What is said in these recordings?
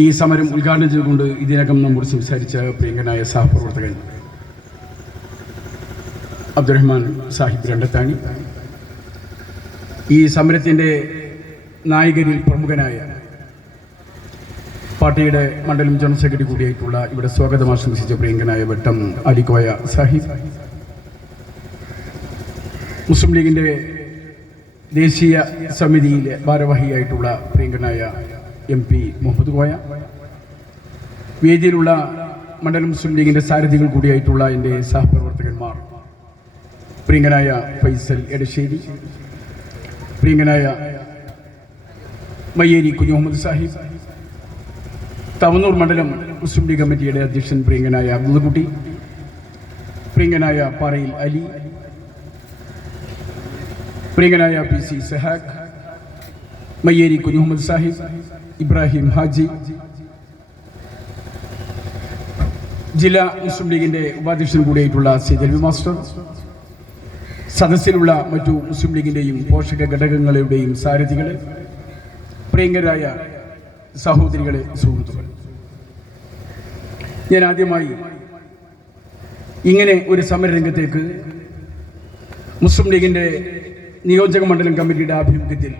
ഈ സമരം ഉദ്ഘാടനം ചെയ്തുകൊണ്ട് ഇതിനകം നമ്മോട് സംസാരിച്ച പ്രിയങ്കനായ സഹപ്രവർത്തകൻ അബ്ദുറഹ്മാൻ സാഹിബ് രണ്ടത്താണി. ഈ സമരത്തിന്റെ നായകരിൽ പ്രമുഖനായ പാർട്ടിയുടെ മണ്ഡലം ജനറൽ സെക്രട്ടറി കൂടിയായിട്ടുള്ള ഇവിടെ സ്വാഗതം ആശംസിച്ച പ്രിയങ്കനായ വട്ടം അലിക്കോയ സാഹിബ്. മുസ്ലിം ലീഗിന്റെ ദേശീയ സമിതിയിലെ ഭാരവാഹിയായിട്ടുള്ള പ്രിയങ്കനായ എം പി മുഹമ്മദ് കോയ വേദിയിലുള്ള മണ്ഡലം മുസ്ലിം ലീഗിന്റെ സാരഥികൾ കൂടിയായിട്ടുള്ള എന്റെ സഹപ്രവർത്തകന്മാർ പ്രിയങ്കനായ ഫൈസൽ എടശ്ശേരി പ്രിയങ്കനായ മയ്യേരി കുഞ്ഞു മുഹമ്മദ് സാഹിബ് തവന്നൂർ മണ്ഡലം മുസ്ലിം ലീഗ് കമ്മിറ്റിയുടെ അധ്യക്ഷൻ പ്രിയങ്കനായ അബ്ദുൾകുട്ടി പ്രിയങ്കനായ പാറയിൽ അലി പ്രിയങ്കനായ പി സി സെഹാഖ് മയ്യേരി കുഞ്ഞു മുഹമ്മദ് സാഹിബ് ഇബ്രാഹിം ഹാജി. ജില്ലാ മുസ്ലിം ലീഗിന്റെ ഉപാധ്യക്ഷൻ കൂടിയായിട്ടുള്ള സി ജൽവി മാസ്റ്റർ. സദസ്സിലുള്ള മറ്റു മുസ്ലിം ലീഗിന്റെയും പോഷക ഘടകങ്ങളുടെയും സാരഥികളെ പ്രിയങ്കരായ സഹോദരികളെ സുഹൃത്തുക്കൾ. ഞാൻ ആദ്യമായി ഇങ്ങനെ ഒരു സമരരംഗത്തേക്ക് മുസ്ലിം ലീഗിന്റെ നിയോജക മണ്ഡലം കമ്മിറ്റിയുടെ ആഭിമുഖ്യത്തിൽ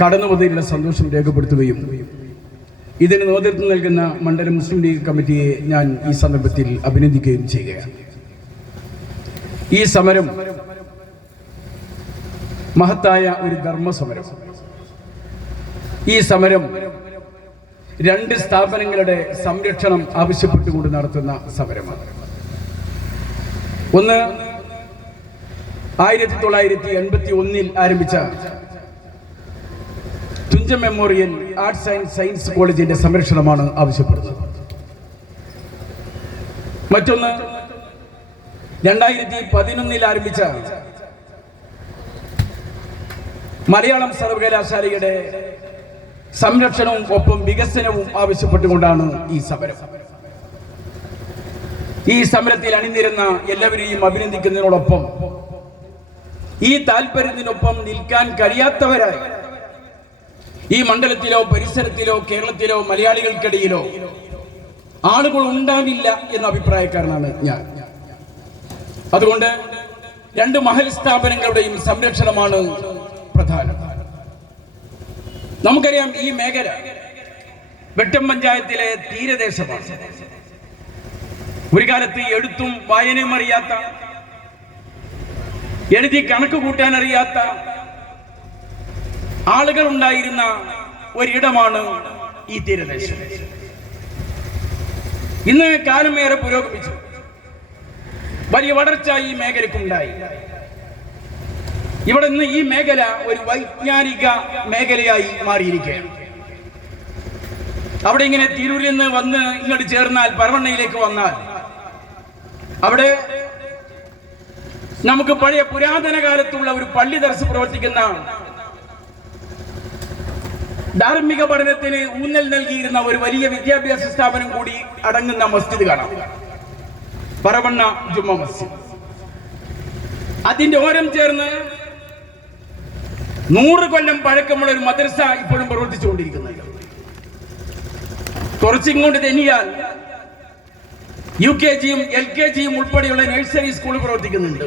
കടന്നു വന്നതിലുള്ള സന്തോഷം രേഖപ്പെടുത്തുകയും ഇതിന് നേതൃത്വം നൽകുന്ന മണ്ഡലം മുസ്ലിം ലീഗ് കമ്മിറ്റിയെ ഞാൻ ഈ സന്ദർഭത്തിൽ അഭിനന്ദിക്കുകയും ചെയ്യുകയാണ്. ഈ സമരം മഹത്തായ ഒരു ധർമ്മ സമരം ഈ സമരം രണ്ട് സ്ഥാപനങ്ങളുടെ സംരക്ഷണം ആവശ്യപ്പെട്ടുകൊണ്ട് നടത്തുന്ന സമരമാണ്. ഒന്ന് ആയിരത്തി തൊള്ളായിരത്തി എൺപത്തി ഒന്നിൽ ആരംഭിച്ച Thunchan memorial arts and science കോളേജിന്റെ സംരക്ഷണമാണ് ആവശ്യപ്പെടുന്നത്. മറ്റൊന്ന് രണ്ടായിരത്തി പതിനൊന്നിൽ ആരംഭിച്ച മലയാളം സർവകലാശാലയുടെ സംരക്ഷണവും ഒപ്പം വികസനവും ആവശ്യപ്പെട്ടുകൊണ്ടാണ് ഈ സമരം. ഈ സമരത്തിൽ അണിനിരുന്ന എല്ലാവരെയും അഭിനന്ദിക്കുന്നതിനോടൊപ്പം ഈ താല്പര്യത്തിനൊപ്പം നിൽക്കാൻ കഴിയാത്തവരായി ഈ മണ്ഡലത്തിലോ പരിസരത്തിലോ കേരളത്തിലോ മലയാളികൾക്കിടയിലോ ആളുകൾ ഉണ്ടാവില്ല എന്ന അഭിപ്രായക്കാരനാണ് ഞാൻ. അതുകൊണ്ട് രണ്ട് മഹൽ സ്ഥാപനങ്ങളുടെയും സംരക്ഷണമാണ് പ്രധാനം. നമുക്കറിയാം ഈ മേഖല വെട്ടം പഞ്ചായത്തിലെ തീരദേശമാണ്. ഒരു കാലത്ത് എഴുത്തും വായനയും അറിയാത്ത എഴുതി കണക്ക് കൂട്ടാൻ അറിയാത്ത ആളുകൾ ഉണ്ടായിരുന്ന ഒരിടമാണ് ഈ തീരദേശം. ഇന്ന് കാലമേറെ പുരോഗമിച്ചു. വലിയ വളർച്ച ഈ മേഖലക്കുണ്ടായി ഇവിടെ നിന്ന് ഈ മേഖല ഒരു വൈജ്ഞാനിക മേഖലയായി മാറിയിരിക്കുകയാണ്. അവിടെ ഇങ്ങനെ തിരൂരിൽ നിന്ന് വന്ന് ഇങ്ങോട്ട് ചേർന്നാൽ പരവണ്ണയിലേക്ക് വന്നാൽ അവിടെ നമുക്ക് പഴയ പുരാതന കാലത്തുള്ള ഒരു പള്ളി ദർശ പ്രവർത്തിക്കുന്ന ധാർമ്മിക പഠനത്തിന് ഊന്നൽ നൽകിയിരുന്ന ഒരു വലിയ വിദ്യാഭ്യാസ സ്ഥാപനം കൂടി അടങ്ങുന്ന മസ്ജിദ് കാണാം. പറവണ്ണ ജുമ്മ മസ്ജിദ്. അതിന്റെ ഓരം ചേർന്ന് നൂറ് കൊല്ലം പഴക്കമുള്ള ഒരു മദ്രസ ഇപ്പോഴും പ്രവർത്തിച്ചുകൊണ്ടിരിക്കുന്നത്. കുറച്ചിങ്ങോട്ട് തെന്നിയാൽ യു കെ ജിയും എൽ കെ ജിയും ഉൾപ്പെടെയുള്ള നഴ്സറി സ്കൂൾ പ്രവർത്തിക്കുന്നുണ്ട്.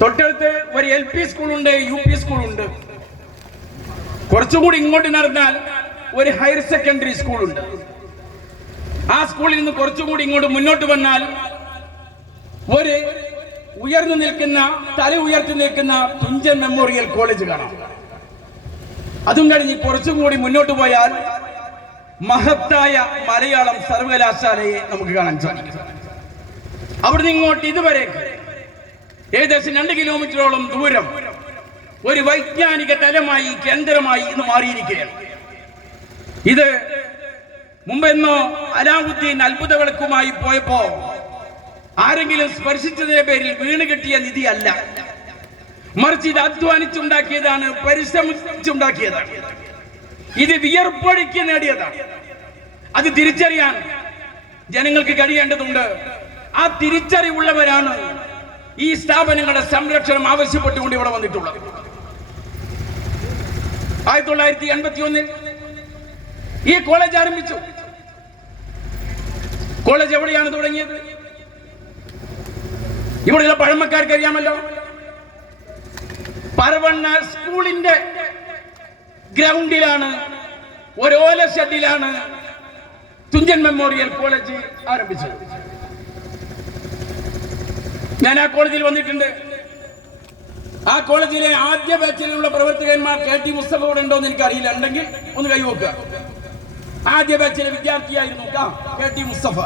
തൊട്ടടുത്ത് ഒരു എൽ പി സ്കൂളുണ്ട് യു പി സ്കൂളുണ്ട്. കുറച്ചുകൂടി ഇങ്ങോട്ട് നടന്നാൽ ഒരു ഹയർ സെക്കൻഡറി സ്കൂളുണ്ട് ആ സ്കൂളിൽ നിന്ന് കുറച്ചുകൂടി ഇങ്ങോട്ട് മുന്നോട്ട് വന്നാൽ ഒരു ഉയർന്നു നിൽക്കുന്ന തല ഉയർത്തി നിൽക്കുന്ന തുഞ്ചൻ മെമ്മോറിയൽ കോളേജ് കാണാം. അതും കഴിഞ്ഞ് കുറച്ചും കൂടി മുന്നോട്ട് പോയാൽ മഹത്തായ മലയാളം സർവകലാശാലയെ നമുക്ക് കാണാൻ സാധിക്കും. അവിടുന്ന് ഇങ്ങോട്ട് ഇതുവരെ ഏകദേശം രണ്ട് കിലോമീറ്ററോളം ദൂരം ഒരു വൈജ്ഞാനിക തലമായി കേന്ദ്രമായി ഇന്ന് മാറിയിരിക്കുകയാണ്. ഇത് മുമ്പെന്നോ അലാവുദ്ദീൻ അത്ഭുത വിളക്കുമായി പോയപ്പോ ആരെങ്കിലും സ്പർശിച്ചതിന്റെ പേരിൽ വീണ് കിട്ടിയ നിധിയല്ല. മറിച്ച് ഇത് അധ്വാനിച്ചുണ്ടാക്കിയതാണ് പരിശ്രമിച്ചുണ്ടാക്കിയതാണ്. ഇത് വിയർപ്പൊഴുക്കി നേടിയതാണ്. അത് തിരിച്ചറിയാൻ ജനങ്ങൾക്ക് കഴിയേണ്ടതുണ്ട്. ആ തിരിച്ചറിവുള്ളവരാണ് ഈ സ്ഥാപനങ്ങളുടെ സംരക്ഷണം ആവശ്യപ്പെട്ടുകൊണ്ട് ഇവിടെ വന്നിട്ടുള്ളത്. ആയിരത്തി തൊള്ളായിരത്തി എൺപത്തി ഒന്നിൽ ഈ കോളേജ് ആരംഭിച്ചു. കോളേജ് എവിടെയാണ് തുടങ്ങിയത്? ഇവിടെയുള്ള പഴമക്കാർക്ക് അറിയാമല്ലോ. പരവണ്ണ സ്കൂളിന്റെ ഗ്രൗണ്ടിലാണ് ഒരു ഷെഡിലാണ് തുഞ്ചൻ മെമ്മോറിയൽ കോളേജ് ആരംഭിച്ചത്. ഞാൻ ആ കോളേജിൽ വന്നിട്ടുണ്ട്. ആ കോളേജിലെ ആദ്യ ബാച്ചിലുള്ള പ്രവർത്തകന്മാർ കെ ടി മുസ്തഫ കൂടെ ഉണ്ടോ എന്ന് എനിക്കറിയില്ല. ഉണ്ടെങ്കിൽ ഒന്ന് കൈവക്കുക ആദ്യ ബാച്ചിലെ വിദ്യാർത്ഥിയായിരുന്നു കെ ടി മുസ്തഫ.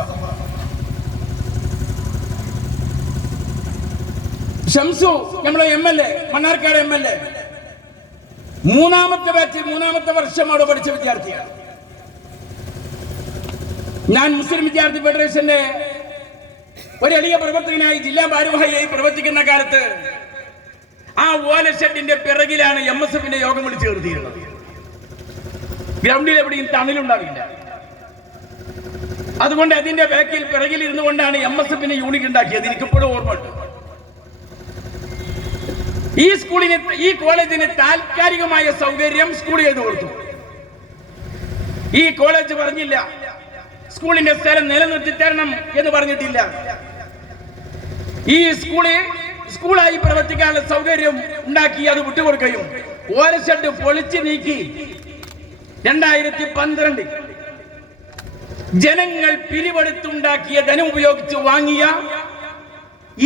ഷംസു നമ്മളെ M L A Mannarkkad M L A. മൂന്നാമത്തെ ബാച്ചിൽ മൂന്നാമത്തെ വർഷം അവിടെ പഠിച്ച വിദ്യാർത്ഥിയാണ്. ഞാൻ മുസ്ലിം വിദ്യാർത്ഥി ഫെഡറേഷന്റെ ഒരു എളിയ പ്രവർത്തകനായി ജില്ലാ ഭാരവാഹിയായി പ്രവർത്തിക്കുന്ന കാലത്ത് ആ ഓല ഷെഡിന്റെ പിറകിലാണ് എം എസ് എഫിന്റെ യോഗം വിളിച്ചു ചേർത്തിയിരുന്നത് ഗ്രൗണ്ടിൽ എവിടെയും തണലുണ്ടാവില്ല. അതുകൊണ്ട് അതിന്റെ ബാക്കിൽ പിറകിൽ ഇരുന്നു കൊണ്ടാണ് എം എസ് എഫിന്റെ യൂണിറ്റ് ഉണ്ടാക്കിയത്. എനിക്കിപ്പോഴും ഓർമ്മയുണ്ട്. ഈ സ്കൂളിന് ഈ കോളേജിന് താൽക്കാലികമായ സൗകര്യം സ്കൂൾ ചെയ്തു കൊടുത്തു. ഈ കോളേജ് പറഞ്ഞില്ല. സ്കൂളിന്റെ സ്ഥലം നിലനിർത്തി തരണം എന്ന് പറഞ്ഞിട്ടില്ല. ഈ സ്കൂൾ സ്കൂളായി പ്രവർത്തിക്കാനുള്ള സൗകര്യം ഉണ്ടാക്കി അത് വിട്ടുകൊടുക്കുകയും ഓല ഷെഡ് പൊളിച്ചു നീക്കി. രണ്ടായിരത്തി പന്ത്രണ്ട്. ജനങ്ങൾ പിരിവെടുത്തുണ്ടാക്കിയ ധനം ഉപയോഗിച്ച് വാങ്ങിയ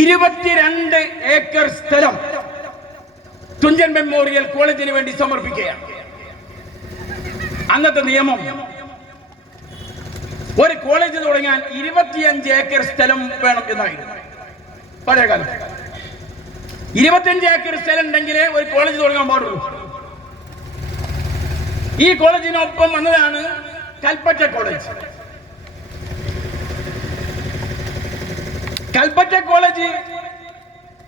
ഇരുപത്തിരണ്ട് ഏക്കർ സ്ഥലം തുഞ്ചൻ മെമ്മോറിയൽ കോളേജിന് വേണ്ടി സമർപ്പിക്കുകയാണ്. അന്നത്തെ നിയമം ഒരു കോളേജ് തുടങ്ങാൻ ഇരുപത്തിയഞ്ച് ഏക്കർ സ്ഥലം വേണം എന്നായിരുന്നു. പഴയ കാലം ഇരുപത്തിയഞ്ച് ഏക്കർ സ്ഥലം ഉണ്ടെങ്കിലേ ഒരു കോളേജ് തുടങ്ങാൻ പാടുള്ളൂ. ഈ കോളേജിനൊപ്പം വന്നതാണ് കൽപ്പറ്റ കോളേജ്. കൽപ്പറ്റ കോളേജ്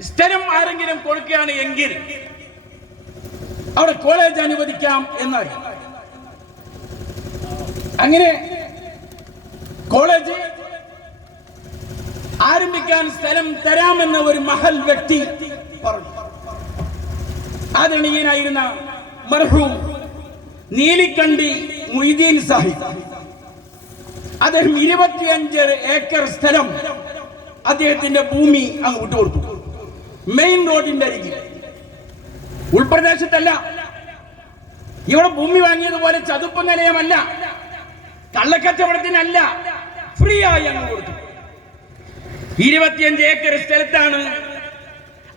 സ്ഥലം ആരെങ്കിലും കൊടുക്കുകയാണ് എങ്കിൽ അവിടെ കോളേജ് അനുവദിക്കാം എന്നായി അങ്ങനെ കോളേജ് ആരംഭിക്കാൻ സ്ഥലം തരാമെന്ന ഒരു മഹൽ വ്യക്തി പറഞ്ഞു. ആദരണീയനായിരുന്ന മർഹൂം നീലിക്കണ്ടി മൊയ്തീൻ സാഹിബ്. അദ്ദേഹം ഇരുപത്തിയഞ്ച് ഏക്കർ സ്ഥലം അദ്ദേഹത്തിന്റെ ഭൂമി അങ്ങ് വിട്ടുകൊടുത്തു. മെയിൻ റോഡിന്റെ അരികിൽ. ഉൾപ്രദേശത്തല്ല. ഇവിടെ ഭൂമി വാങ്ങിയതുപോലെ ചതുപ്പ് നിലയമല്ല. കള്ളക്കച്ചവടത്തിനല്ല ഫ്രീ ആയി അങ്ങ് കൊടുത്തു. ഇരുപത്തിയഞ്ച് ഏക്കർ സ്ഥലത്താണ്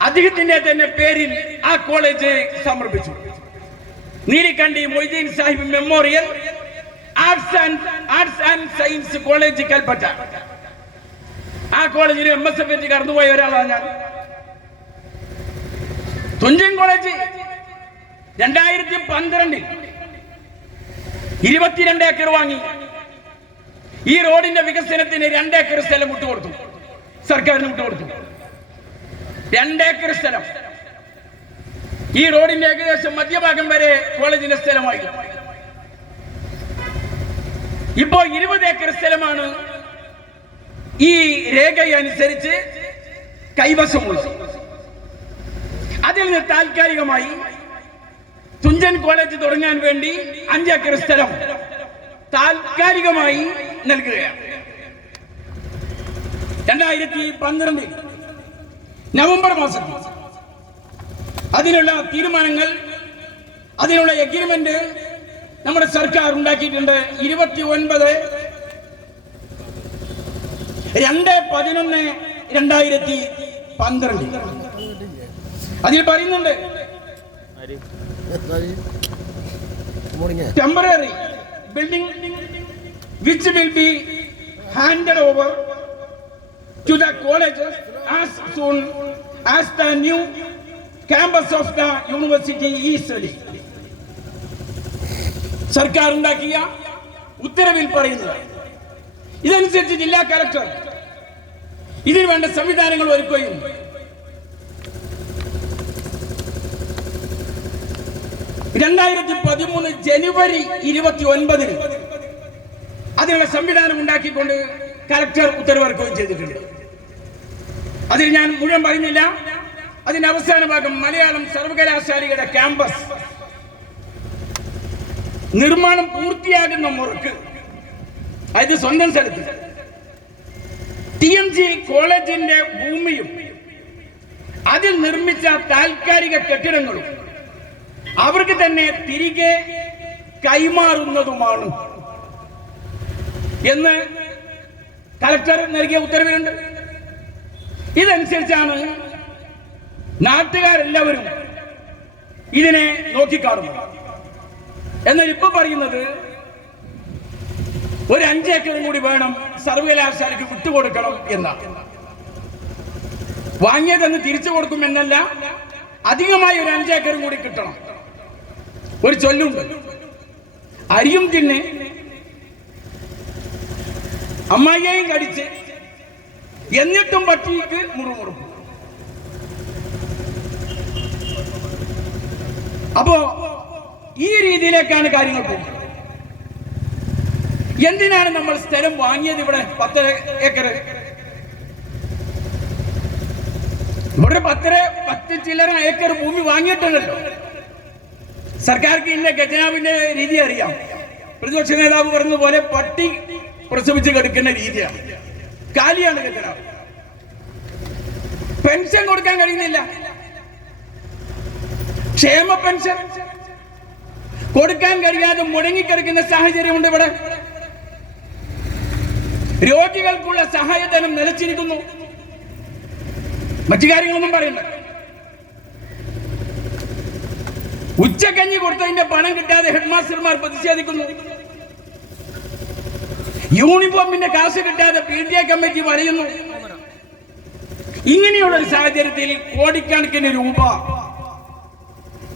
അദ്ദേഹത്തിന്റെ തന്നെ പേരിൽ ആ കോളേജ് സമർപ്പിച്ചു. Neelikkandi Moideen Sahib memorial arts and arts and science college Kalpetta. ആ കോളേജിൽ എം എസ് എഫ് കടന്നുപോയ ഒരാളാണ് ഞാൻ. തുഞ്ചൻ കോളേജ് രണ്ടായിരത്തി പന്ത്രണ്ടിൽ ഇരുപത്തിരണ്ട് ഏക്കർ വാങ്ങി. ഈ റോഡിന്റെ വികസനത്തിന് രണ്ട് ഏക്കർ സ്ഥലം വിട്ടുകൊടുത്തു. സർക്കാരിന് വിട്ടുകൊടുത്തു. രണ്ട് ഏക്കർ സ്ഥലം. ഈ റോഡിന്റെ ഏകദേശം മധ്യഭാഗം വരെ കോളേജിന്റെ സ്ഥലമായി ഇപ്പോ ഇരുപത് ഏക്കർ സ്ഥലമാണ് ഈ രേഖയനുസരിച്ച് കൈവശമുള്ളത്. അതിൽ നിന്ന് താൽക്കാലികമായി തുഞ്ചൻ കോളേജ് തുടങ്ങാൻ വേണ്ടി അഞ്ചേക്കർ സ്ഥലം താൽക്കാലികമായി നൽകുകയാണ്. രണ്ടായിരത്തി പന്ത്രണ്ടിൽ നവംബർ മാസം. അതിനുള്ള തീരുമാനങ്ങൾ അതിനുള്ള എഗ്രിമെന്റ് നമ്മുടെ സർക്കാർ ഉണ്ടാക്കിയിട്ടുണ്ട്. ഇരുപത്തി ഒൻപത് രണ്ട് പതിനൊന്ന് രണ്ടായിരത്തി പന്ത്രണ്ട്. അതിൽ പറയുന്നുണ്ട്. Temporary building which will be be over to the colleges as soon as the new campus of the university is ready. സർക്കാർ ഉണ്ടാക്കിയ ഉത്തരവിൽ പറയുന്നത് ഇതനുസരിച്ച് ജില്ലാ കലക്ടർ ഇതിന് വേണ്ട സംവിധാനങ്ങൾ ഒരുക്കുകയും രണ്ടായിരത്തി പതിമൂന്ന് ജനുവരി ഇരുപത്തി ഒൻപതിന് അതിനുള്ള സംവിധാനം ഉണ്ടാക്കിക്കൊണ്ട് കലക്ടർ ഉത്തരവിറക്കുകയും ചെയ്തിട്ടുണ്ട് അതിൽ ഞാൻ മുഴുവൻ പറയുന്നില്ല. അതിന്റെ അവസാന ഭാഗം മലയാളം സർവകലാശാലയുടെ ക്യാമ്പസ്. നിർമ്മാണം പൂർത്തിയാകുന്ന മുറക്ക്. അതായത് സ്വന്തം സ്ഥലത്ത്. ടി എം ജി കോളേജിന്റെ ഭൂമിയും അതിൽ നിർമ്മിച്ച താൽക്കാലിക കെട്ടിടങ്ങളും അവർക്ക് തന്നെ തിരികെ കൈമാറുന്നതുമാണ്. എന്ന് കളക്ടർ നൽകിയ ഉത്തരവിലുണ്ട്. ഇതനുസരിച്ചാണ് നാട്ടുകാരെല്ലാവരും ഇതിനെ നോക്കിക്കാണുന്നത്. എന്നാൽ ഇപ്പൊ പറയുന്നത് ഒരു അഞ്ചേക്കറും കൂടി വേണം സർവകലാശാലയ്ക്ക് വിട്ടുകൊടുക്കണം എന്നാണ് വാങ്ങിയതെന്ന് തിരിച്ചു കൊടുക്കുമെന്നല്ല അധികമായി ഒരു അഞ്ചേക്കറും കൂടി കിട്ടണം. ഒരു ചൊല്ലുണ്ട്. അരിയും തിന്നെ അമ്മായിയെയും കടിച്ച് എന്നിട്ടും പട്ടിക്ക് മുറുമുറും. അപ്പോ ഈ രീതിയിലേക്കാണ് കാര്യങ്ങൾ പോകുന്നത്. എന്തിനാണ് നമ്മൾ സ്ഥലം വാങ്ങിയത് ഇവിടെ പത്ത് ഏക്കർ ഇവിടെ പത്തര പത്ത് ചില്ലറ ഏക്കർ ഭൂമി വാങ്ങിയിട്ടുണ്ടല്ലോ. സർക്കാർക്ക് ഇന്ന ഖജനാവിന്റെ രീതി അറിയാം പ്രതിപക്ഷ നേതാവ് പറഞ്ഞതുപോലെ പട്ടി പ്രസവിച്ച് കെടുക്കുന്ന രീതിയാണ്. കാലിയാണ് കെട്ടിടം പെൻഷൻ കൊടുക്കാൻ കഴിയുന്നില്ല. ക്ഷേമ പെൻഷൻ കൊടുക്കാൻ കഴിയാതെ മുടങ്ങിക്കിടക്കുന്ന സാഹചര്യമുണ്ട് ഇവിടെ. രോഗികൾക്കുള്ള സഹായധനം നിലച്ചിരിക്കുന്നു. മറ്റു കാര്യങ്ങളൊന്നും പറയണ്ട. ഉച്ചക്കഞ്ഞി കൊടുത്തതിന്റെ പണം കിട്ടാതെ ഹെഡ്മാസ്റ്റർമാർ പ്രതിഷേധിക്കുന്നു. യൂണിഫോമിന്റെ കാശ് കിട്ടാതെ പി ടി എ കമ്മിറ്റി പറയുന്നു. ഇങ്ങനെയുള്ള ഒരു സാഹചര്യത്തിൽ കോടിക്കണക്കിന് രൂപ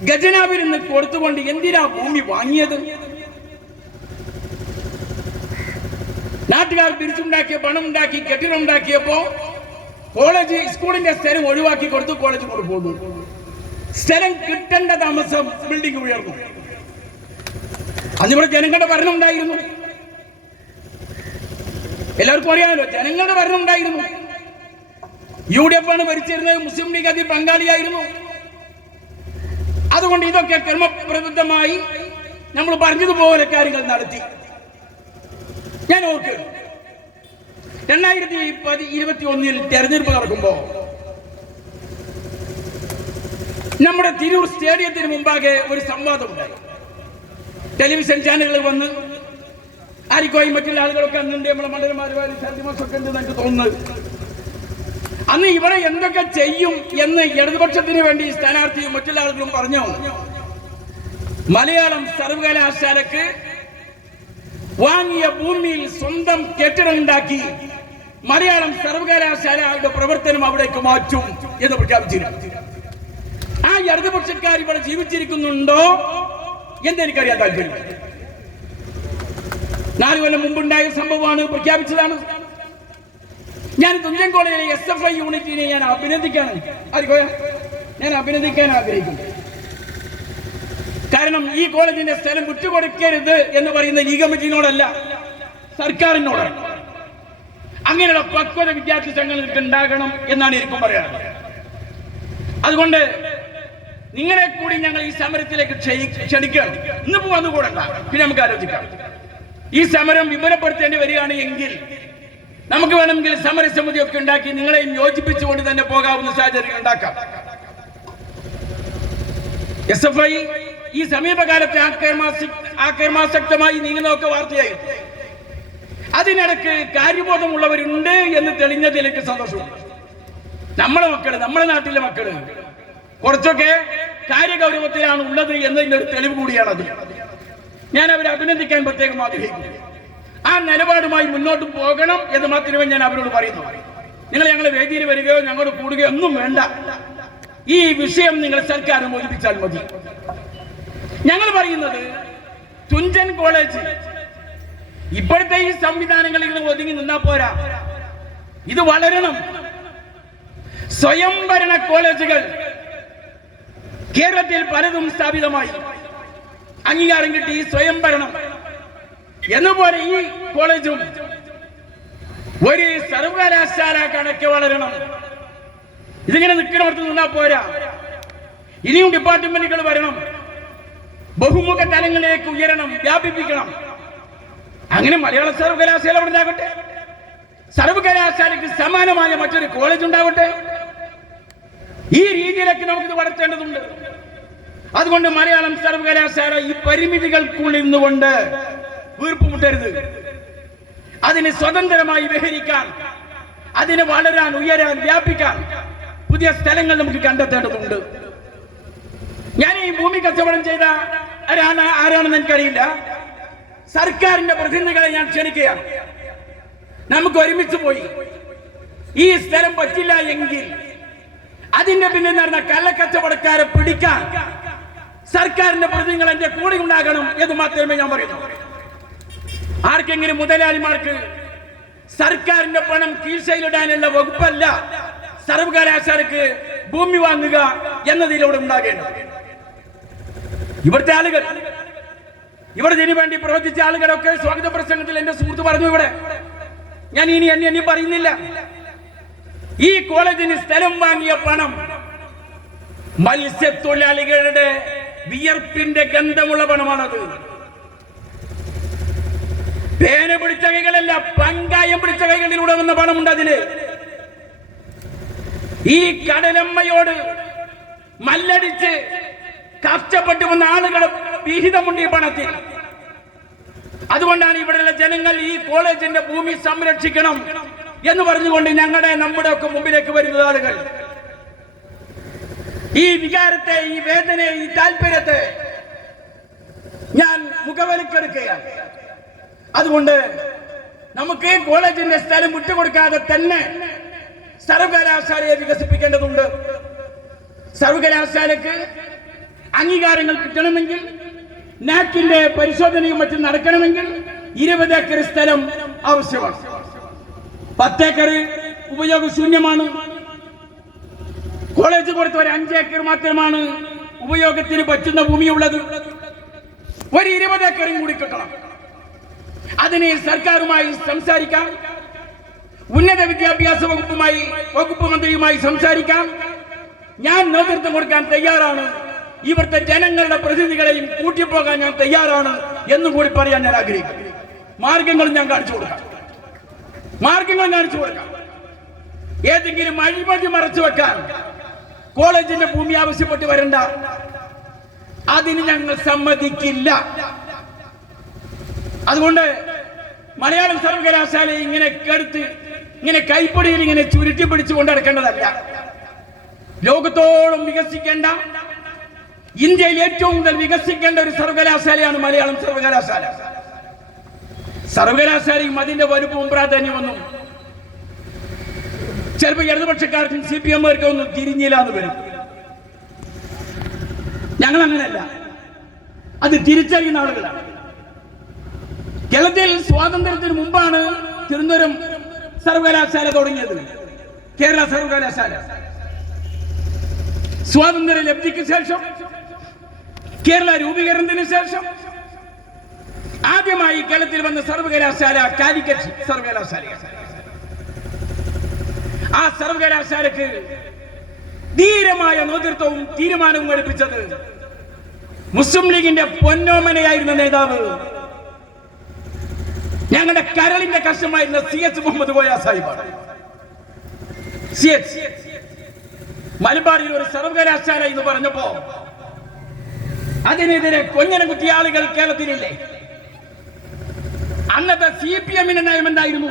ഖജനാവിൽ നിന്ന് കൊടുത്തുകൊണ്ട് എന്തിനാ ഭൂമി വാങ്ങിയത്? നാട്ടുകാർ പിരിച്ചുണ്ടാക്കിയ പണം ഉണ്ടാക്കി കെട്ടിടം ഉണ്ടാക്കിയപ്പോ കോളേജ് സ്കൂളിന്റെ സ്ഥലം ഒഴിവാക്കി കൊടുത്തു കോളേജ് കൊണ്ട് പോന്നു സ്ഥലം കിട്ടേണ്ട താമസം ബിൽഡിംഗ് ഉയർന്നു. അന്നിവിടെ ജനങ്ങളുടെ ഭരണം ഉണ്ടായിരുന്നു. എല്ലാവർക്കും അറിയാമല്ലോ ജനങ്ങളുടെ ഭരണം ഉണ്ടായിരുന്നു. യു ഡി എഫ് ആണ് ഭരിച്ചിരുന്നത് മുസ്ലിം ലീഗ് അതിൽ പങ്കാളിയായിരുന്നു. അതുകൊണ്ട് ഇതൊക്കെ ക്രമപ്രബുദ്ധമായി നമ്മൾ പറഞ്ഞതുപോലെ കാര്യങ്ങൾ നടത്തി. ഞാൻ ഓർക്കുക രണ്ടായിരത്തി പതി ഇരുപത്തി ഒന്നിൽ തെരഞ്ഞെടുപ്പ് നടക്കുമ്പോ നമ്മുടെ തിരൂർ സ്റ്റേഡിയത്തിന് മുമ്പാകെ ഒരു സംവാദം ഉണ്ടായി ടെലിവിഷൻ ചാനലുകൾ വന്ന് ആരിക്കോയും മറ്റുള്ള ആളുകളൊക്കെ അന്നുണ്ട് നമ്മളെ മണ്ഡലമാരുമാരും ശാന്തിമാസൊക്കെ ഉണ്ട് എനിക്ക് തോന്നുന്നത്. അന്ന് ഇവിടെ എന്തൊക്കെ ചെയ്യും എന്ന് ഇടതുപക്ഷത്തിന് വേണ്ടി സ്ഥാനാർത്ഥിയും മറ്റുള്ള ആളുകളും പറഞ്ഞു? മലയാളം സർവകലാശാലക്ക് വാങ്ങിയ ഭൂമിയിൽ സ്വന്തം കെട്ടിടം ഉണ്ടാക്കി മലയാളം സർവകലാശാലയുടെ പ്രവർത്തനം അവിടേക്ക് മാറ്റും എന്ന് പ്രഖ്യാപിച്ചിരുന്നു. ആ ഇടതുപക്ഷക്കാർ ഇവിടെ ജീവിച്ചിരിക്കുന്നുണ്ടോ എന്ന് എനിക്കറിയാൻ താല്പര്യം നാല് കൊല്ലം മുമ്പുണ്ടായ സംഭവമാണ് പ്രഖ്യാപിച്ചതാണ്. ഞാൻ തുഞ്ചൻ കോളേജിലെ എസ് എഫ് ഐ യൂണിറ്റിനെ ഞാൻ അഭിനന്ദിക്കാണ് ആരിക്കോയ ഞാൻ അഭിനന്ദിക്കാൻ ആഗ്രഹിക്കുന്നു. കാരണം ഈ കോളേജിന്റെ സ്ഥലം വിട്ടുകൊടുക്കരുത് എന്ന് പറയുന്ന ലീഗ് കമ്മിറ്റിനോടല്ല സർക്കാരിനോടാണ്. അങ്ങനെയുള്ള പക്വത വിദ്യാർത്ഥി സംഘങ്ങൾക്ക് ഉണ്ടാകണം എന്നാണ് എനിക്കും പറയാനുള്ളത്. അതുകൊണ്ട് നിങ്ങളെ കൂടി ഞങ്ങൾ ഈ സമരത്തിലേക്ക് ക്ഷണിക്കുക ക്ഷണിക്കുകയാണ്. ഇന്നിപ്പോ വന്നുകൂടണ്ട പിന്നെ നമുക്ക് ആലോചിക്കാം. ഈ സമരം വിപുലപ്പെടുത്തേണ്ടി വരികയാണ് എങ്കിൽ നമുക്ക് വേണമെങ്കിൽ സമരസമിതി ഒക്കെ ഉണ്ടാക്കി നിങ്ങളെയും യോജിപ്പിച്ചുകൊണ്ട് തന്നെ പോകാവുന്ന സാഹചര്യം ഉണ്ടാക്കാം. എസ് എഫ് ഐ ഈ സമീപകാലത്തെ ആക്രമാസ ആക്രമാസക്തമായി നീങ്ങുന്നതൊക്കെ വാർത്തയായി. അതിനിടക്ക് കാര്യബോധമുള്ളവരുണ്ട് എന്ന് തെളിഞ്ഞതിലേക്ക് സന്തോഷമുണ്ട്. നമ്മളെ മക്കൾ നമ്മളെ നാട്ടിലെ മക്കൾ കുറച്ചൊക്കെ കാര്യഗൗരവത്തിലാണ് ഉള്ളത് എന്നതിന്റെ ഒരു തെളിവ് കൂടിയാണത്. ഞാൻ അവരെ അഭിനന്ദിക്കാൻ പ്രത്യേകം ആഗ്രഹിക്കുന്നു. ആ നിലപാടുമായി മുന്നോട്ട് പോകണം എന്ന് മാത്രമേ ഞാൻ അവരോട് പറയുന്നു. നിങ്ങൾ ഞങ്ങളെ വേദിയിൽ വരികയോ ഞങ്ങളോട് കൂടുകയോ ഒന്നും വേണ്ട. ഈ വിഷയം നിങ്ങൾ സർക്കാർ മോചിപ്പിച്ചാൽ മതി. ഞങ്ങൾ പറയുന്നത് തുഞ്ചൻ കോളേജ് ഇപ്പോഴത്തെ ഈ സംവിധാനങ്ങളിൽ ഒതുങ്ങി നിന്നാ പോരാ. ഇത് വളരണം. സ്വയംഭരണ കോളേജുകൾ കേരളത്തിൽ പലതും സ്ഥാപിതമായി. അംഗീകാരം കിട്ടി ഈ സ്വയംഭരണം. എന്നപോലെ ഈ കോളേജും ഒരു സർവകലാശാല കണക്ക് വളരണം. ഇതിങ്ങനെ നിൽക്കുന്നിടത്ത് നിന്നാ പോരാ. ഇനിയും ഡിപ്പാർട്ട്മെന്റുകൾ വരണം. ബഹുമുഖ തലങ്ങളിലേക്ക് ഉയരണം വ്യാപിപ്പിക്കണം. അങ്ങനെ മലയാള സർവകലാശാല ഉണ്ടാകട്ടെ. സർവകലാശാലയ്ക്ക് സമാനമായ മറ്റൊരു കോളേജ് ഉണ്ടാകട്ടെ. ഈ രീതിയിലേക്ക് ഇത് വളർത്തേണ്ടതുണ്ട്. അതുകൊണ്ട് മലയാളം സർവകലാശാല ഈ പരിമിതികൾക്കുള്ളിൽ നിന്നുകൊണ്ട് വീർപ്പുമുട്ടരുത് അതിനെ സ്വതന്ത്രമായി വിഹരിക്കാൻ അതിനെ വളരാൻ ഉയരാൻ വ്യാപിക്കാൻ പുതിയ സ്ഥലങ്ങൾ നമുക്ക് കണ്ടെത്തേണ്ടതുണ്ട്. ഞാൻ ഈ ഭൂമി കച്ചവടം ചെയ്ത ആരാണ് ആരാണെന്ന് എനിക്കറിയില്ല. സർക്കാരിന്റെ പ്രതിനിധികളെ ഞാൻ ക്ഷണിക്കുകയാണ്. നമുക്ക് ഒരുമിച്ച് പോയി. ഈ സ്ഥലം പറ്റില്ല എങ്കിൽ അതിന്റെ പിന്നിൽ നടന്ന കള്ളക്കച്ചവടക്കാരെ പിടിക്കാൻ സർക്കാരിന്റെ പ്രതിനിധികൾ എന്റെ കൂടെ ഉണ്ടാകണം എന്ന് മാത്രമേ ഞാൻ പറയുന്നു. ആർക്കെങ്കിലും മുതലാളിമാർക്ക് സർക്കാരിന്റെ പണം കീഴ്ചയിലിടാനുള്ള വകുപ്പല്ല സർവകലാശാലക്ക് ഭൂമി വാങ്ങുക എന്നതിലൂടെ ഉണ്ടാകേണ്ടത്. ഇവിടുത്തെ ആളുകൾ ഇവിടെ ഇതിനു വേണ്ടി പ്രവർത്തിച്ച ആളുകളൊക്കെ സ്വാഗത പ്രസംഗത്തിൽ എന്റെ സുഹൃത്ത് പറഞ്ഞു ഇവിടെ. ഞാൻ ഇനി എന്നെ ഇനി പറയുന്നില്ല. ഈ കോളേജിന് സ്ഥലം വാങ്ങിയ പണം മത്സ്യത്തൊഴിലാളികളുടെ വിയർപ്പിന്റെ ഗന്ധമുള്ള പണമാണത്. പേന പിടിച്ച കൈകളല്ല പങ്കായം പിടിച്ച കൈകളിലൂടെ വന്ന പണമുണ്ട് അതിന്. ഈ കടലമ്മയോട് മല്ലടിച്ച് കഷ്ടപ്പെട്ടു വന്ന ആളുകൾ വിഹിതമുണ്ട് ഈ പണത്തിൽ. അതുകൊണ്ടാണ് ഇവിടെയുള്ള ജനങ്ങൾ ഈ കോളേജിന്റെ ഭൂമി സംരക്ഷിക്കണം എന്ന് പറഞ്ഞുകൊണ്ട് ഞങ്ങളുടെ നമ്മുടെ ഒക്കെ മുമ്പിലേക്ക് വരുന്നത് ആളുകൾ. ഈ വികാരത്തെ ഈ വേദനയെ ഈ താല്പര്യത്തെ ഞാൻ മുഖവലിക്കെടുക്കുകയാണ് അതുകൊണ്ട് നമുക്ക് കോളേജിന്റെ സ്ഥലം വിട്ടുകൊടുക്കാതെ തന്നെ സർവകലാശാലയെ വികസിപ്പിക്കേണ്ടതുണ്ട്. സർവകലാശാലക്ക് അംഗീകാരങ്ങൾ കിട്ടണമെങ്കിൽ നാക്കിന്റെ പരിശോധനയും മറ്റും നടക്കണമെങ്കിൽ ഇരുപത് ഏക്കർ സ്ഥലം ആവശ്യമാണ്. പത്തേക്കർ ഉപയോഗശൂന്യമാണ്. കോളേജ് പുറത്ത് ഒരു അഞ്ച് ഏക്കർ മാത്രമാണ് ഉപയോഗത്തിന് പറ്റുന്ന ഭൂമിയുള്ളത്. ഒരു ഇരുപത് ഏക്കറും കൂടി കിട്ടണം. അതിന് സർക്കാരുമായി സംസാരിക്കാം. ഉന്നത വിദ്യാഭ്യാസ വകുപ്പുമായി വകുപ്പ് മന്ത്രിയുമായി സംസാരിക്കാം. ഞാൻ നേതൃത്വം കൊടുക്കാൻ തയ്യാറാണ്. ഇവിടുത്തെ ജനങ്ങളുടെ പ്രതിനിധികളെയും കൂട്ടിപ്പോകാൻ ഞാൻ തയ്യാറാണ് എന്നും കൂടി പറയാൻ ഞാൻ ആഗ്രഹിക്കുന്നു. മാർഗങ്ങൾ ഞാൻ കാണിച്ചു കൊടുക്കാം. മാർഗങ്ങൾ കാണിച്ചു കൊടുക്കാം. ഏതെങ്കിലും അഴിമതി മറച്ചു വെക്കാൻ കോളേജിന്റെ ഭൂമി ആവശ്യപ്പെട്ട് വരണ്ട. അതിന് ഞങ്ങൾ സമ്മതിക്കില്ല. അതുകൊണ്ട് മലയാളം സർവകലാശാല ഇങ്ങനെ കെടുത്ത് ഇങ്ങനെ കൈപ്പൊടിയിൽ ഇങ്ങനെ ചുരുട്ടി പിടിച്ചു കൊണ്ടിടക്കേണ്ടതല്ല ലോകത്തോളം വികസിക്കേണ്ട ഇന്ത്യയിൽ ഏറ്റവും കൂടുതൽ വികസിക്കേണ്ട ഒരു സർവകലാശാലയാണ് മലയാളം സർവകലാശാല. സർവകലാശാലയും അതിന്റെ വലുപ്പവും പ്രാധാന്യമൊന്നും ചിലപ്പോൾ ഇടതുപക്ഷക്കാർക്കും സി പി എമ്മുകാർക്കും ഒന്നും തിരിഞ്ഞില്ല എന്ന് വരും. ഞങ്ങൾ അങ്ങനെയല്ല അത് തിരിച്ചറിയുന്ന ആളുകളാണ്. കേരളത്തിൽ സ്വാതന്ത്ര്യത്തിന് മുമ്പാണ് തിരുവനന്തപുരം സർവകലാശാല തുടങ്ങിയത്. കേരള സർവകലാശാല. സ്വാതന്ത്ര്യ ലബ്ധിക്ക് ശേഷം കേരള രൂപീകരണത്തിന് ശേഷം ആദ്യമായി കേരളത്തിൽ വന്ന സർവകലാശാല കാലിക്കറ്റ് സർവകലാശാല ആ സർവകലാശാലക്ക് ധീരമായ നേതൃത്വവും തീരുമാനവും എടുപ്പിച്ചത് മുസ്ലിം ലീഗിന്റെ പൊന്നോമനയായിരുന്ന നേതാവ് ഞങ്ങളുടെ കരളിന്റെ കഷ്ടമായിരുന്ന സി എച്ച് മുഹമ്മദ് കോയ സാഹിബാണ്. സി എച്ച് മലബാറിൽ ഒരു സർവകലാശാല എന്ന് പറഞ്ഞപ്പോ അതിനെതിരെ കൊഞ്ഞനം ആളുകൾ കേരളത്തിലില്ലേ? അന്നത്തെ സി പി എമ്മിന്റെ നയം എന്തായിരുന്നു?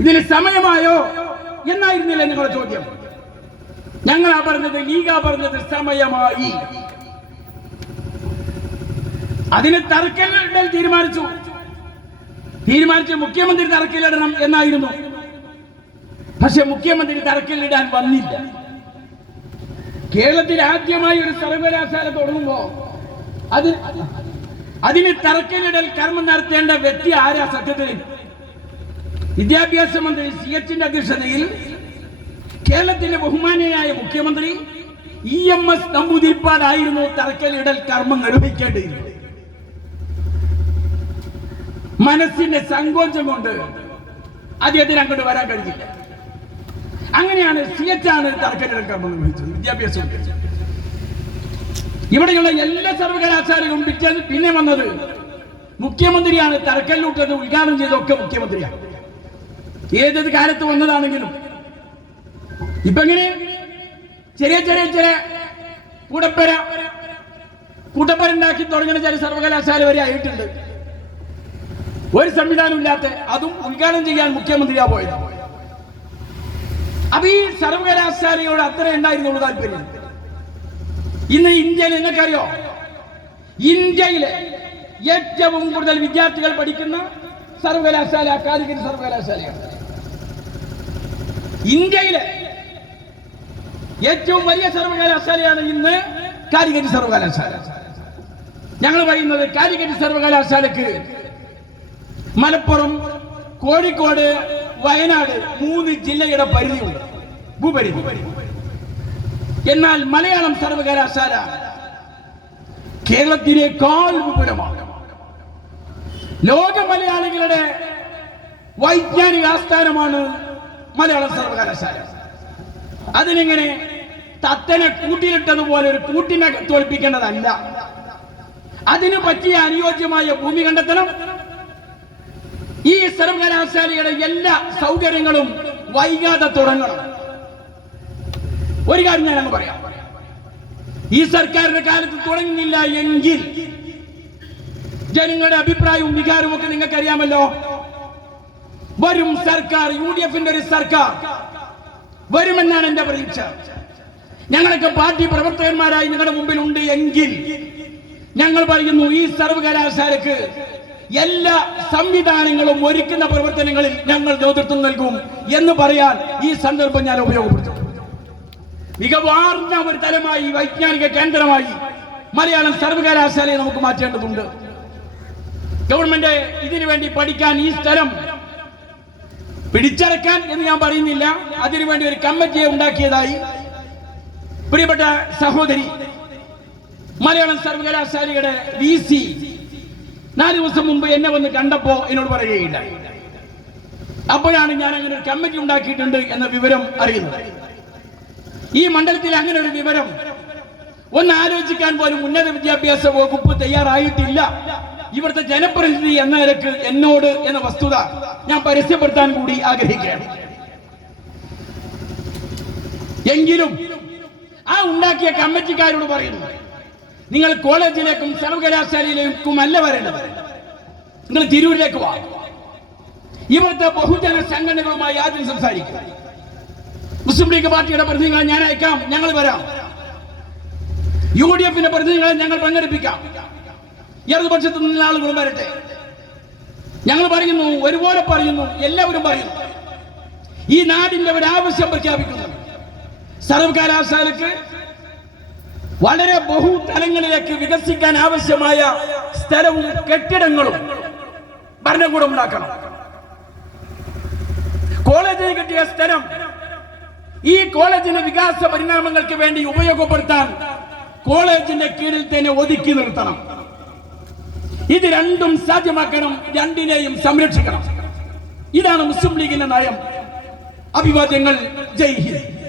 ഇതിന് സമയമായോ എന്നായിരുന്നില്ല നിങ്ങളുടെ ചോദ്യം. ഞങ്ങളാ പറഞ്ഞത് ലീഗാ പറഞ്ഞത് സമയമായി. അതിന് തറക്കല്ലിടൽ തീരുമാനിച്ചു. തീരുമാനിച്ച് മുഖ്യമന്ത്രി തറക്കല്ലിടണം എന്നായിരുന്നു. പക്ഷെ മുഖ്യമന്ത്രി തറക്കല്ലിടാൻ വന്നില്ല. കേരളത്തിൽ ആദ്യമായി ഒരു സർവകലാശാല തുടങ്ങുമ്പോ അത് അതിന് തറക്കല്ലിടൽ കർമ്മം നടത്തേണ്ട വ്യക്തി ആരാ സത്യത്തിൽ? വിദ്യാഭ്യാസ മന്ത്രി സി എച്ചിന്റെ അധ്യക്ഷതയിൽ കേരളത്തിന്റെ ബഹുമാന്യനായ മുഖ്യമന്ത്രി ഇ എം എസ് നമ്പൂതിരിപ്പാടായിരുന്നു തറക്കല്ലിടൽ കർമ്മം നിർവഹിക്കേണ്ടിയിരുന്നത് മനസ്സിന്റെ സങ്കോചം കൊണ്ട് അദ്ദേഹത്തിന് അങ്ങോട്ട് വരാൻ കഴിഞ്ഞില്ല. അങ്ങനെയാണ് സി എച്ച് ആണ് തറക്കല്ലിടൽ കർമ്മം നിർവഹിച്ചത് വിദ്യാഭ്യാസ ഇവിടെയുള്ള എല്ലാ സർവകലാശാലകളും പിന്നെ വന്നത് മുഖ്യമന്ത്രിയാണ് തറക്കല്ലൂട്ടത് ഉദ്ഘാടനം ചെയ്തൊക്കെ മുഖ്യമന്ത്രിയാണ്. ഏതത് കാലത്ത് വന്നതാണെങ്കിലും. ഇപ്പൊ ഇങ്ങനെ ചെറിയ ചെറിയ ചെറിയ കൂടപ്പര. കൂട്ടപ്പര ഉണ്ടാക്കി തുടങ്ങുന്ന ചില സർവകലാശാല വരെ ആയിട്ടുണ്ട്. ഒരു സംവിധാനം ഇല്ലാത്ത അതും ഉദ്ഘാടനം ചെയ്യാൻ മുഖ്യമന്ത്രിയാ പോയത്. അപ്പൊ ഈ സർവകലാശാലയോട് അത്ര ഉണ്ടായിരുന്നുള്ളൂ താല്പര്യം? ഇന്ന് ഇന്ത്യയിൽ നിങ്ങൾക്കറിയോ? ഇന്ത്യയിലെ ഏറ്റവും കൂടുതൽ വിദ്യാർത്ഥികൾ പഠിക്കുന്ന സർവകലാശാല കാലിക്കറ്റ് സർവകലാശാലയാണ്. ഇന്ത്യയിലെ ഏറ്റവും വലിയ സർവകലാശാലയാണ് ഇന്ന് കാലിക്കറ്റ് സർവകലാശാല. ഞങ്ങൾ പറയുന്നത് കാലിക്കറ്റ് സർവകലാശാലക്ക് മലപ്പുറം കോഴിക്കോട് വയനാട് മൂന്ന് ജില്ലയുടെ പരിധിയുണ്ട്. ഭൂപരിധി എന്നാൽ മലയാളം സർവകലാശാല കേരളത്തിനേക്കാൾ വിപുലമാണ്. ലോക മലയാളികളുടെ വൈജ്ഞാനിക ആസ്ഥാനമാണ് മലയാളം സർവകലാശാല. അതിനെങ്ങനെ തത്തനെ കൂട്ടിലിട്ടതുപോലെ ഒരു കൂട്ടിനെ തോൽപ്പിക്കേണ്ടതല്ല. അതിനു പറ്റിയ അനുയോജ്യമായ ഭൂമി കണ്ടെത്തണം. ഈ സർവകലാശാലയുടെ എല്ലാ സൗകര്യങ്ങളും വൈകാതെ തുടങ്ങണം. ഒരു കാര്യം ഞാൻ അങ്ങ് പറയാം. ഈ സർക്കാരിന്റെ കാലത്ത് തുടങ്ങുന്നില്ല എങ്കിൽ ജനങ്ങളുടെ അഭിപ്രായവും വികാരവും ഒക്കെ നിങ്ങൾക്ക് അറിയാമല്ലോ വരും സർക്കാർ യു ഡി എഫിന്റെ ഒരു സർക്കാർ. വരുമെന്നാണ് എന്റെ പ്രതീക്ഷ. ഞങ്ങളൊക്കെ പാർട്ടി പ്രവർത്തകന്മാരായി നിങ്ങളുടെ മുമ്പിൽ ഉണ്ട് എങ്കിൽ ഞങ്ങൾ പറയുന്നു ഈ സർവകലാശാലക്ക് എല്ലാ സംവിധാനങ്ങളും ഒരുക്കുന്ന പ്രവർത്തനങ്ങളിൽ ഞങ്ങൾ നേതൃത്വം നൽകും എന്ന് പറയാൻ ഈ സന്ദർഭം ഞാൻ ഉപയോഗപ്പെടുത്തും. മികവാർന്ന ഒരു തലമായി വൈജ്ഞാനിക കേന്ദ്രമായി മലയാളം സർവകലാശാലയെ നമുക്ക് മാറ്റേണ്ടതുണ്ട്. ഗവൺമെന്റ് ഇതിനു വേണ്ടി പഠിക്കാൻ ഈ സ്ഥലം പിടിച്ചടക്കാൻ എന്ന് ഞാൻ പറയുന്നില്ല. അതിനുവേണ്ടി ഒരു കമ്മിറ്റിയെ ഉണ്ടാക്കിയതായി പ്രിയപ്പെട്ട സഹോദരി മലയാളം സർവകലാശാലയുടെ വി സി നാല് ദിവസം മുമ്പ് എന്നെ വന്ന് കണ്ടപ്പോ എന്നോട് പറയുകയില്ല. അപ്പോഴാണ് ഞാൻ അങ്ങനെ ഒരു കമ്മിറ്റി ഉണ്ടാക്കിയിട്ടുണ്ട് എന്ന വിവരം അറിയുന്നത്. ഈ മണ്ഡലത്തിൽ അങ്ങനെ ഒരു വിവരം ഒന്ന് ആലോചിക്കാൻ പോലും ഉന്നത വിദ്യാഭ്യാസ വകുപ്പ് തയ്യാറായിട്ടില്ല. ഇവിടുത്തെ ജനപ്രതിനിധി എന്ന നിലയ്ക്ക് എന്നോട് എന്ന വസ്തുത ഞാൻ പരസ്യപ്പെടുത്താൻ കൂടി ആഗ്രഹിക്കുകയാണ്. എങ്കിലും ആ ഉണ്ടാക്കിയ കമ്മിറ്റിക്കാരോട് പറയുന്നു നിങ്ങൾ കോളേജിലേക്കും സർവകലാശാലയിലേക്കും അല്ല വരേണ്ടത്. നിങ്ങൾ തിരൂരിലേക്ക് വാ. ഇവിടുത്തെ ബഹുജന സംഘടനകളുമായി ആദ്യം സംസാരിക്കും മുസ്ലിം ലീഗ് പാർട്ടിയുടെ പ്രതിനിധികളെ ഞാൻ അയക്കാം ഞങ്ങൾ വരാം. യു ഡി എഫിന്റെ പ്രതിനിധികളെ ഞങ്ങൾ പങ്കെടുപ്പിക്കാം. ഇടതുപക്ഷത്തു നിന്ന ആളുകളും വരട്ടെ. ഞങ്ങൾ പറയുന്നു ഒരുപോലെ പറയുന്നു എല്ലാവരും പറയുന്നു. ഈ നാടിന്റെ ഒരു ആവശ്യം പ്രഖ്യാപിക്കുന്നു. സർവകലാശാലക്ക് വളരെ ബഹുതലങ്ങളിലേക്ക് വികസിക്കാൻ ആവശ്യമായ സ്ഥലവും കെട്ടിടങ്ങളും ഭരണകൂടം ഉണ്ടാക്കണം. കോളേജിന് കിട്ടിയ സ്ഥലം ഈ കോളേജിന്റെ വികാസ പരിണാമങ്ങൾക്ക് വേണ്ടി ഉപയോഗപ്പെടുത്താൻ കോളേജിന്റെ കീഴിൽ തന്നെ ഒതുക്കി നിർത്തണം. ഇത് രണ്ടും സാധ്യമാക്കണം രണ്ടിനെയും സംരക്ഷിക്കണം. ഇതാണ് മുസ്ലിം ലീഗിന്റെ നയം. അഭിവാദ്യങ്ങൾ. ജയ് ഹിന്ദ്.